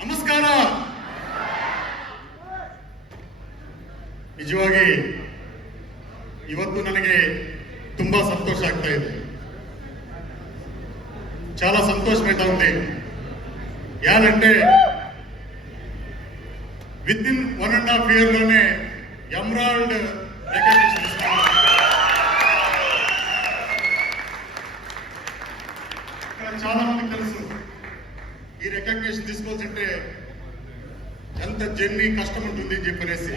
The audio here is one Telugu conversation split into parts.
ನಮಸ್ಕಾರ. ನಿಜವಾಗಿ ಇವತ್ತು ನನಗೆ ತುಂಬಾ ಸಂತೋಷ ಆಗ್ತಾ ಇದೆ. చాలా సంతోషమైతా ఉంది. యాలంటే విత్ ఇన్ 1.5 year లోనే ఎమరాల్డ్ రికగ్నిషన్ చాలా మందికి తెలుసు. ఈ రికగ్నిషన్ తీసుకోవాల్సింటే ఎంత జర్నీ కష్టం ఉంటుంది అని చెప్పనేసి,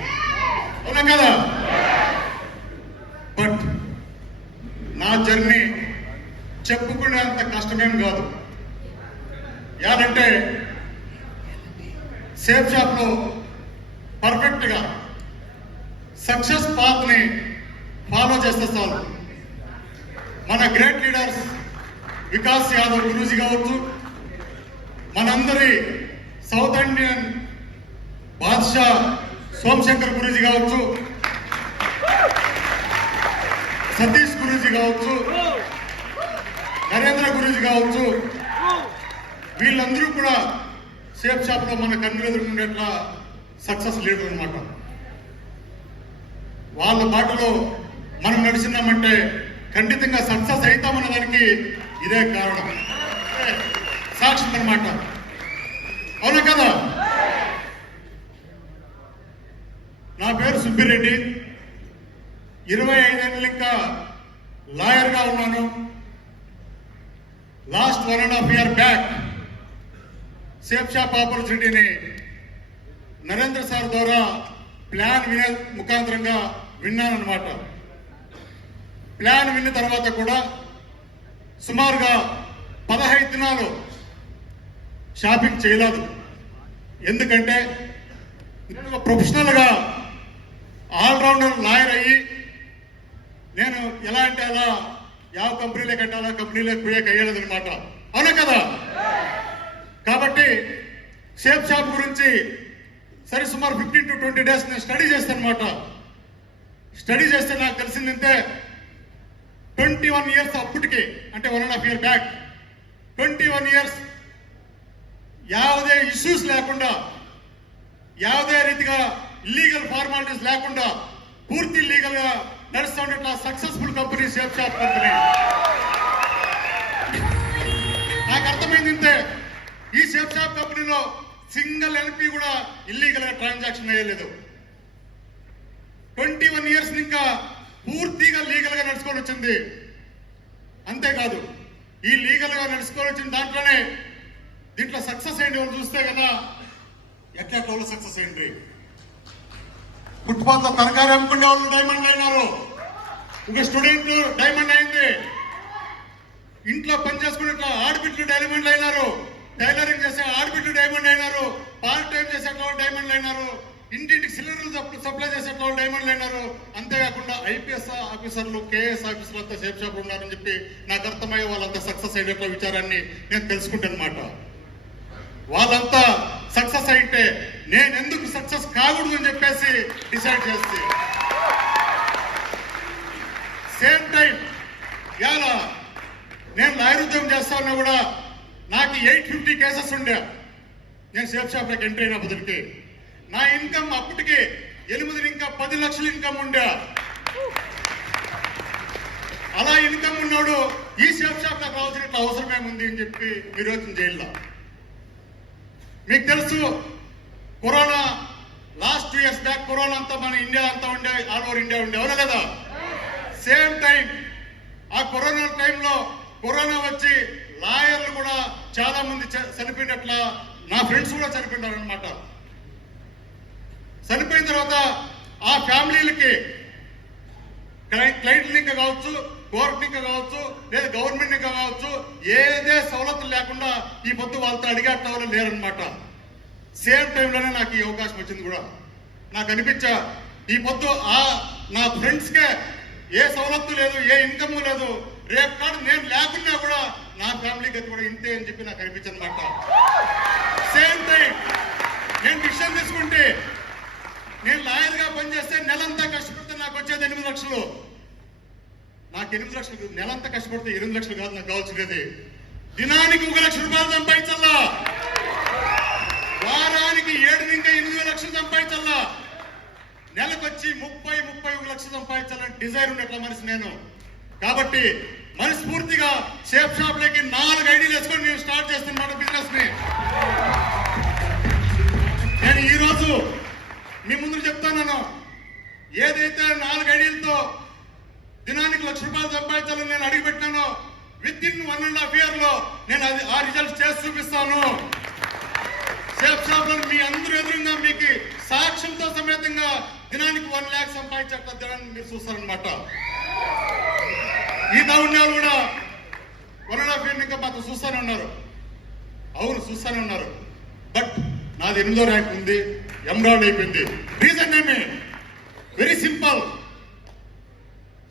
అవునా కదా? బట్ నా జర్నీ చెప్పుకునే అంత కష్టమేం కాదు. యాదంటే సేఫ్ షాప్ లో పర్ఫెక్ట్ గా సక్సెస్ పాత్ ని ఫాలో చేస్తే చాలు. మన గ్రేట్ లీడర్స్ వికాస్ యాదవ్ గురూజీ కావచ్చు, మనందరి సౌత్ ఇండియన్ బాద్షా సోమశంకర్ గురూజీ కావచ్చు, సతీష్ గురూజీ కావచ్చు, నరేంద్ర గురూజీ కావచ్చు, వీళ్ళందరూ కూడా సేఫ్ షాప్ లో మన కన్నులు ఉండేట్లా సక్సెస్ లీడర్ అనమాట. వాళ్ళ బాటలో మనం నడిచినామంటే ఖండితంగా సక్సెస్ అవుతామన్న దానికి ఇదే కారణం, సాక్ష్యం అనమాట. అవునా కదా? నా పేరు సుబ్బిరెడ్డి. 25 ఏళ్ళు ఇంకా లాయర్ గా ఉన్నాను. Last 1.5 year back safe shop ఆపర్చునిటీని నరేంద్ర సార్ ద్వారా ప్లాన్ వినే ముఖాంతరంగా విన్నానమాట. ప్లాన్ విన్న తర్వాత కూడా సుమారుగా 15 దినాలు షాపింగ్ చేయలేదు. ఎందుకంటే నేను ప్రొఫెషనల్ గా ఆల్రౌండర్ లాయర్ అయ్యి నేను ఎలా అంటే అలా ಯಾವ కంపెనీలో కట్టాలా కంపెనీలో పోయాక అయ్యేది అనమాట. అవునా కదా? కాబట్టి సేఫ్ షాప్ గురించి సరే సుమారు 15 to 20 days నేను స్టడీ చేస్తాను అనమాట. స్టడీ చేస్తే నాకు తెలిసిందంటే 21 years అప్పటికి, అంటే 1.5 year బ్యాక్ 21 years ಯಾವುದೇ ఇష్యూస్ లేకుండా, ಯಾವುದೇ ರೀತಿగా ఇల్లీగల్ ఫార్మాలిటీస్ లేకుండా పూర్తి లీగల్ గా నడుస్తూ ఉండే successful company safe shop company. నాకు అర్థమైందంటే ఈ సేఫ్ షాప్ కంపెనీలో సింగిల్ ఎల్పీ కూడా ఇల్లీగల్ గా ట్రాన్సాక్షన్ అయ్యలేదు. 21 years ఇంకా పూర్తిగా లీగల్ గా నడుచుకొని వచ్చింది. అంతేకాదు, ఈ లీగల్ గా నడుచుకొని వచ్చిన దాంట్లోనే దీంట్లో సక్సెస్ అయ్యింది వాళ్ళు చూస్తే కదా, ఎట్లా సక్సెస్ అయ్యింది. ఫుట్పాత్ లో తరకారీ అమ్ముకునే వాళ్ళు డైమండ్ అయినారు, ఒక స్టూడెంట్ డైమండ్ అయింది, ఇంట్లో పని చేసుకునే ఆడబిడ్లు డైమండ్ అయినారు, టైలరింగ్ చేసే ఆడబిడ్లు డైమండ్ అయినారు, పార్ట్ టైం చేసేటప్పుడు డైమండ్ అయినారు, ఇంటింటికి సిలిండర్లు సప్లై చేసేటప్పుడు డైమండ్ అయినారు. అంతేకాకుండా ఐపీఎస్ ఆఫీసర్లు, కేఎస్ ఆఫీసర్లు అంతా సేఫ్ షాప్ ఉన్నారని చెప్పి నాకు అర్థమయ్యే వాళ్ళంతా సక్సెస్ అయ్యేట విచారాన్ని నేను తెలుసుకుంటాను అనమాట. వాళ్ళంతా సక్సెస్ అయితే నేను ఎందుకు సక్సెస్ కాకూడదు అని చెప్పేసి డిసైడ్ చేస్తే, సేమ్ టైం ఇవాళ నేను లాయర్ ఉద్యోగం చేస్తా ఉన్నా కూడా నాకు 850 కేసెస్ ఉండే. నేను సేఫ్ షాప్లోకి ఎంట్రీ అయిన బదులుకి నా ఇన్కమ్ అప్పటికి 10 లక్షలు ఇన్కమ్ ఉండే. అలా ఇన్కమ్ ఉన్నాడు ఈ సేఫ్ షాప్ నాకు రావాల్సిన అవసరం ఏముంది అని చెప్పి విరోధం జైల్లో. మీకు తెలుసు, corona last 2 years back corona అంతా మన ఇండియా అంతా ఉండే, ఆల్ ఓవర్ ఇండియా ఉండే, అవునా కదా? సేమ్ టైం ఆ కరోనా టైంలో కరోనా వచ్చి లాయర్లు కూడా చాలా మంది చనిపోయినట్లా, నా ఫ్రెండ్స్ కూడా చనిపోయినారు అనమాట. చనిపోయిన తర్వాత ఆ ఫ్యామిలీలకి క్లయింట్లు ఇంకా కావచ్చు, కోర్టు ఇంకా కావచ్చు, లేదా గవర్నమెంట్ ఇంకా కావచ్చు, ఏదే సవలతులు లేకుండా ఈ పొద్దు వాళ్ళతో అడిగేట వాళ్ళు లేరనమాట. సేమ్ టైంలోనే నాకు ఈ అవకాశం వచ్చింది కూడా. నాకు అనిపించా ఈ పొద్దు నా ఫ్రెండ్స్కే ఏ సవలత్తు లేదు, ఏ ఇన్కమ్ లేదు, రేపు కాదు నేను లేకున్నా కూడా నా ఫ్యామిలీ గతి కూడా ఇంతే అని చెప్పి నాకు అనిపించింది అనమాట. సేమ్ టైం నేను డిసిషన్ తీసుకుంటే, నేను లాయర్ గా పనిచేస్తే నెలంతా కష్టపడితే నాకు వచ్చేది 8 లక్షలు. నాకు 8 లక్షలు నెలంతా కష్టపడితే 8 లక్షలు కాదు నాకు కావాల్సినది. దినానికి 1 లక్ష రూపాయలు సంపాదించాలా, వారానికి 7 ఇంకా 8 లక్షలు సంపాదించాలా, నెలకొచ్చి 31 లక్షలు సంపాదించాలని డిజైర్ ఉన్నట్ల మనిషి నేను. కాబట్టి మనస్ఫూర్తిగా షేప్ షాప్ లకి 4 ఐడీలు వేసుకొని నేను స్టార్ట్ చేస్తున్నమాట బిజినెస్ ని. నేను ఈ రోజు మీ ముందు చెప్తాను, ఏదైతే 4 ఐడీలతో దినానికి 1 లక్ష రూపాయలు సంపాదించాలని నేను అడిగిపెట్టానో విత్ ఇన్ 1.5 year లో నేను ఆ రిజల్ట్స్ చేసి చూపిస్తాను. షేప్ షాప్ లో మీ అందరూ ఎదురుగా మీకు సాక్ష్యంతో సమేతంగా దినానికి 1 lakh సంపాదించేట దినాన్ని మీరు చూస్తారనమాట. ఈ దావుణ్యాలు కూడా 1.5 year ఇంకా మాకు చూస్తూనే ఉన్నారు. అవును చూస్తూనే ఉన్నారు. బట్ నాది 8వ ర్యాంక్ ఉంది, ఎంబ్రాయిడ్ అయిపోయింది. రీజన్ ఏమి? Very simple.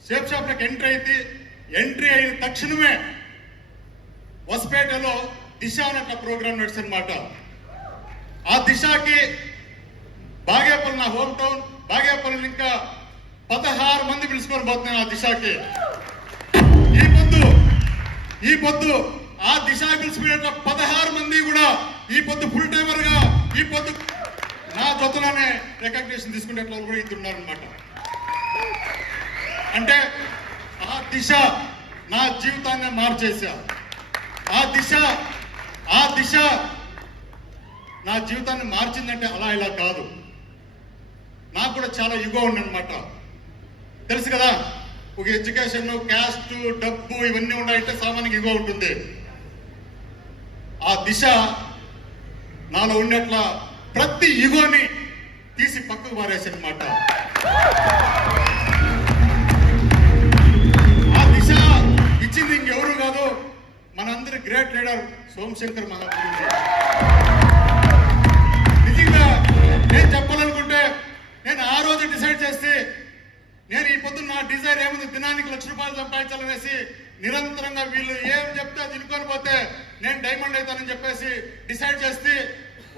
షేప్ షాప్ లోకి ఎంట్రీ అయిన తక్షణమే వస్పేటలో దిశ అన్న ప్రోగ్రామ్ నడిచనమాట. ఆ దిశకి బాగేపల్లి, నా హోమ్ టౌన్ బాగేపల్లి, ఇంకా 16 మంది పిలుచుకొని పోతున్నాను ఆ దిశకి. ఈ పొద్దు ఆ దిశ పిలిచిపోయిన 16 మంది కూడా ఈ పొద్దు ఫుల్ టైమర్ గా ఈ పొద్దు నా జొత్తలోనే రికగ్నిషన్ తీసుకునే వాళ్ళు కూడా ఇస్తున్నారు అనమాట. అంటే ఆ దిశ నా జీవితాన్ని మార్చేసా. ఆ దిశ నా జీవితాన్ని మార్చిందంటే అలా ఇలా కాదు. నాకు కూడా చాలా యుగో ఉందన్నమాట. తెలుసు కదా, ఒక ఎడ్యుకేషన్, క్యాస్ట్, డబ్బు ఇవన్నీ ఉన్నాయంటే సామాన్యంగా యుగో ఉంటుంది. ఆ దిశ నాలో ఉండేట్లా ప్రతి యుగోని తీసి పక్కకు మారేసనమాట. ఆ దిశ ఇచ్చింది ఇంకెవరు కాదు, మనందరి గ్రేట్ లీడర్ సోమశంకర్ మహాప్రభు. నిజంగా నేను చెప్పాలనుకుంటే నేను ఆ రోజు డిసైడ్ చేస్తే నేను ఈ పొద్దున్న నా డిజైర్ ఏముంది, దినానికి 1 లక్ష రూపాయలు సంపాదించాలనేసి నిరంతరంగా వీళ్ళు ఏం చెప్తే అది వినుకొని పోతే నేను డైమండ్ అవుతానని చెప్పేసి డిసైడ్ చేస్తే,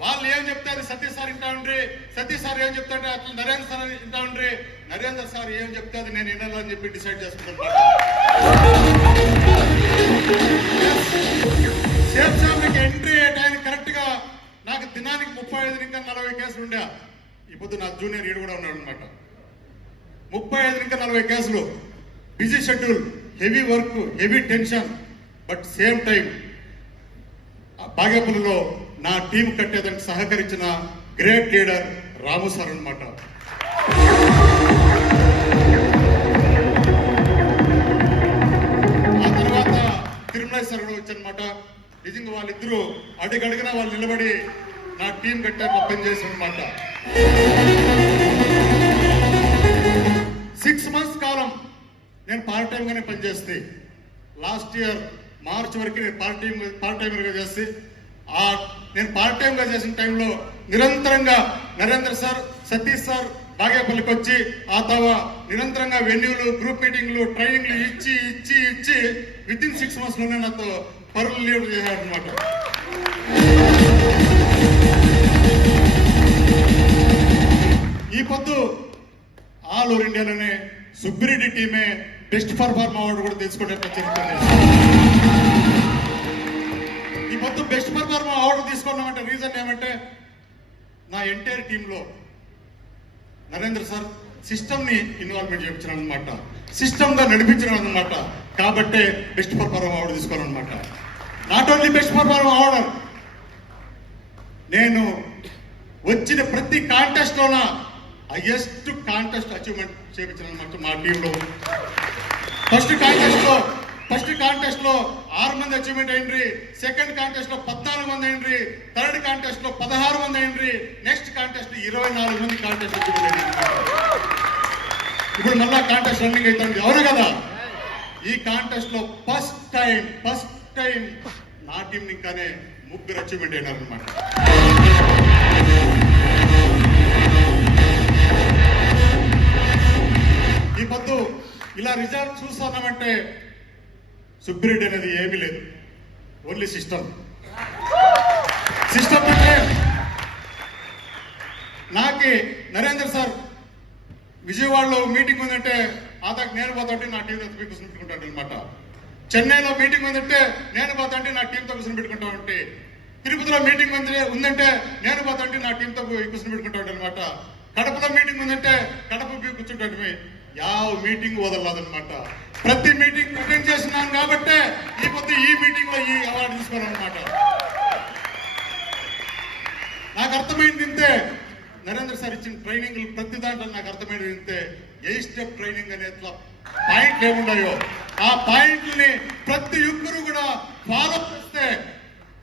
వాళ్ళు ఏం చెప్తే అది సతీష్ సార్ వింటా ఉండ్రి, సతీష్ సార్ ఏం చెప్తా ఉంటే అట్లా నరేంద్ర సార్ వింటా ఉండ్రి, నరేంద్ర సార్ ఏం చెప్తే అది నేను వినాలని చెప్పి డిసైడ్ చేసుకుంటాను. షేప్ షాప్కి ఎంట్రీ అయ్యే టైం కరెక్ట్ గా నాకు దినానికి 35 ఇంకా 40 కేసులు ఉండే. ఇప్పుడు నా జూనియర్ ఈడు కూడా ఉన్నాడు అనమాట. 35 ఇంకా 40 కేసులు, busy schedule, heavy work, heavy tension. But same time బాగేపల్లిలో నా టీం కట్టేదానికి సహకరించిన గ్రేట్ లీడర్ రాము సార్ అనమాట. ఆ తర్వాత తిరుమల సార్ కూడా వచ్చనమాట. నిజంగా వాళ్ళిద్దరూ అడుగడుగునా వాళ్ళు నిలబడి నా టీం కట్టే పనిచేసి అనమాట. 6 months కాలం నేను పార్ట్ టైం గానే పనిచేస్తే, లాస్ట్ ఇయర్ మార్చ్ వరకు నేను పార్ట్ టైమర్ గా చేస్తే, నేను పార్ట్ టైం గా చేసిన టైంలో నిరంతరంగా నరేంద్ర సార్, సతీష్ సార్ బాగేపల్లికి వచ్చి ఆ తర్వాత నిరంతరంగా వెన్యూలు, గ్రూప్ మీటింగ్లు, ట్రైనింగ్లు ఇచ్చి విత్ ఇన్ 6 months లోనే నాతో పరులు లీడర్ చేశారనమాట. ఈ పొద్దు ఆల్ ఓవర్ ఇండియాలోనే సుబ్బిరెడ్డి టీమే బెస్ట్ పర్ఫార్మ్ అవార్డు కూడా తెలుసుకునే జరుగుతుంది. ఈ పొద్దు బెస్ట్ పర్ఫార్మ్ అవార్డు తీసుకున్నామంటే రీజన్ ఏమంటే నా ఎంటైర్ టీంలో నరేంద్ర సార్ సిస్టమ్ ని ఇన్వాల్వ్మెంట్ చేయించినాడు అనమాట, సిస్టమ్ గా నడిపించినాడు అనమాట. కాబట్టే బెస్ట్ పర్ఫార్మ్ అవార్డు తీసుకోవాలన్నమాట. Not only best perform award, నేను వచ్చిన ప్రతి కాంటెస్ట్ లోన హైయెస్ట్ కాంటెస్ట్ అచీవ్మెంట్ చేయించాను అనమాట మా టీంలో. ఫస్ట్ కాంటెస్ట్ లో 6 మంది అచీవ్మెంట్ అయిండ్రి, సెకండ్ కాంటెస్ట్ లో 14 మంది అయిండ్రి, థర్డ్ కాంటెస్ట్ లో 16 మంది అయిండ్రి, నెక్స్ట్ కాంటెస్ట్ 24 మంది కాంటెస్ట్ అచీవ్మెంట్ అయింది. ఇప్పుడు మళ్ళా కాంటెస్ట్ రన్నింగ్ అవుతుంది, అవును కదా. ఈ కాంటెస్ట్ లో ఫస్ట్ టైం నా టీం ఇంకానే 3 అచీవ్మెంట్ అయినారు అనమాట. ఈ పొద్దు ఇలా రిజల్ట్ చూస్తున్నామంటే సుబ్బిరెడ్డి అనేది ఏమీ లేదు, ఓన్లీ సిస్టమ్ అంటే నాకి నరేంద్ర సార్ విజయవాడలో మీటింగ్ ఉందంటే ఆదాకు నేను పోతాంటే నా టీవీ కూర్చుంటాడు అనమాట. చెన్నైలో మీటింగ్ ఉందంటే నేను పోతాంటే నా టీంతో కూర్చొని పెట్టుకుంటా ఉంటే, తిరుపతిలో మీటింగ్ ఉందంటే నేను పోతాంటే నా టీంతో కూర్చొని పెట్టుకుంటా ఉంటాను అనమాట. కడపలో మీటింగ్ ఉందంటే కడప కూర్చుంటాను. యావ మీటింగ్ వదలదనమాట. ప్రతి మీటింగ్ అటెండ్ చేస్తున్నాను కాబట్టే ఈ పొద్దు ఈ మీటింగ్ లో ఈ అవార్డు తీసుకున్నాను అనమాట. నాకు అర్థమైంది ఇంతే, నరేంద్ర సార్ ఇచ్చిన ట్రైనింగ్ ప్రతి దాంట్లో నాకు అర్థమైనది ఇంతే. 8 స్టెప్ ట్రైనింగ్ అనే పాయింట్లు ఏమున్నాయో ఆ పాయింట్లని ప్రతి ఒక్కరు కూడా ఫాలో చేస్తే,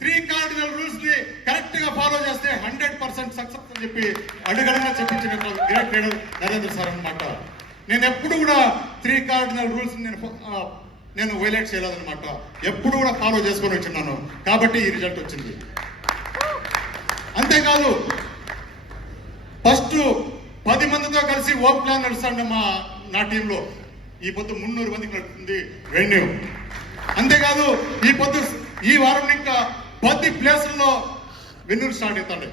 3 కార్డినల్ రూల్స్ ని కరెక్ట్ గా ఫాలో చేస్తే 100% సక్సెస్ అని చెప్పి అడుగడుగా చెప్పించిన గ్రేట్ లీడర్ నరేంద్ర సార్ అనమాట. నేను ఎప్పుడు కూడా 3 కార్డినల్ రూల్స్ నేను వైలేట్ చేయలేదన్నమాట. ఎప్పుడు కూడా ఫాలో చేసుకొని వచ్చిన్నాను కాబట్టి ఈ రిజల్ట్ వచ్చింది. అంతేకాదు ఫస్ట్ 10 మందితో కలిసి ఓప్ ప్లాన్ నడుస్తాండి నా టీంలో. ఈ పొద్దు 300 మందికి నడుస్తుంది వెన్యూ. అంతేకాదు ఈ వారం ఇంకా 10 ప్లేసుల్లో వెన్యూలు స్టార్ట్ అవుతాయి.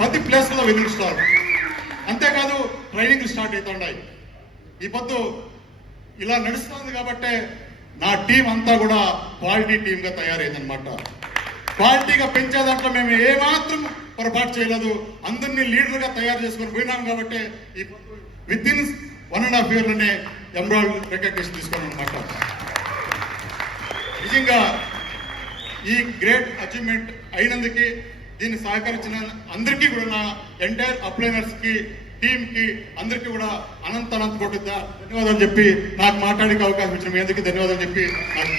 10 ప్లేసుల్లో వెన్యూలు స్టార్ట్. అంతేకాదు ట్రైనింగ్లు స్టార్ట్ అవుతున్నాయి. ఈ పొద్దు ఇలా నడుస్తుంది కాబట్టే నా టీం అంతా కూడా క్వాలిటీ టీమ్ గా తయారైందనమాట. క్వాలిటీగా పెంచే దాంట్లో మేము ఏమాత్రం పొరపాటు చేయలేదు. అందరినీ లీడర్గా తయారు చేసుకొని పోయినాం కాబట్టి ఈ విత్ ఇన్ 1.5 yearలోనే ఎమరాల్డ్ రికగ్నిషన్ తీసుకున్నాం అనమాట. నిజంగా ఈ గ్రేట్ అచీవ్మెంట్ అయినందుకు దీన్ని సహకరించిన అందరికీ కూడా నా ఎంటైర్ అప్లైనర్స్ కి టీమ్ కి అందరికీ కూడా అనంత కోటి ధన్యవాదాలు చెప్పి నాకు మాట్లాడే అవకాశం ఇచ్చిన మీ అందరికీ ధన్యవాదాలు చెప్పి నాకు